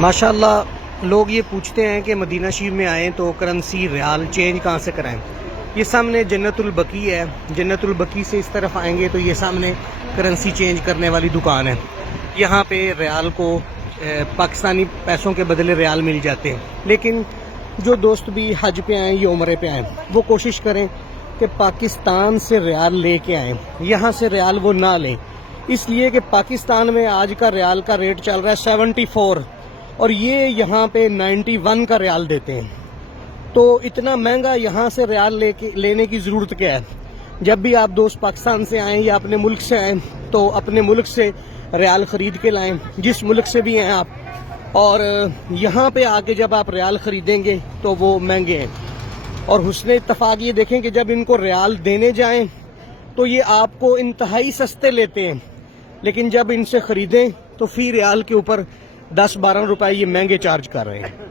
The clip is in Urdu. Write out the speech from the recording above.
ماشاءاللہ لوگ یہ پوچھتے ہیں کہ مدینہ شریف میں آئیں تو کرنسی ریال چینج کہاں سے کرائیں۔ یہ سامنے جنت البقیع ہے، جنت البقیع سے اس طرف آئیں گے تو یہ سامنے کرنسی چینج کرنے والی دکان ہے۔ یہاں پہ ریال کو پاکستانی پیسوں کے بدلے ریال مل جاتے ہیں، لیکن جو دوست بھی حج پہ آئیں یا عمرے پہ آئیں وہ کوشش کریں کہ پاکستان سے ریال لے کے آئیں، یہاں سے ریال وہ نہ لیں، اس لیے کہ پاکستان میں آج کا ریال کا ریٹ چل رہا ہے 74 اور یہ یہاں پہ 91 کا ریال دیتے ہیں۔ تو اتنا مہنگا یہاں سے ریال لینے کی ضرورت کیا ہے؟ جب بھی آپ دوست پاکستان سے آئیں یا اپنے ملک سے آئیں تو اپنے ملک سے ریال خرید کے لائیں، جس ملک سے بھی ہیں آپ، اور یہاں پہ آ کے جب آپ ریال خریدیں گے تو وہ مہنگے ہیں۔ اور حسن اتفاق یہ دیکھیں کہ جب ان کو ریال دینے جائیں تو یہ آپ کو انتہائی سستے لیتے ہیں، لیکن جب ان سے خریدیں تو فی ریال کے اوپر 10-12 روپے یہ مہنگے چارج کر رہے ہیں۔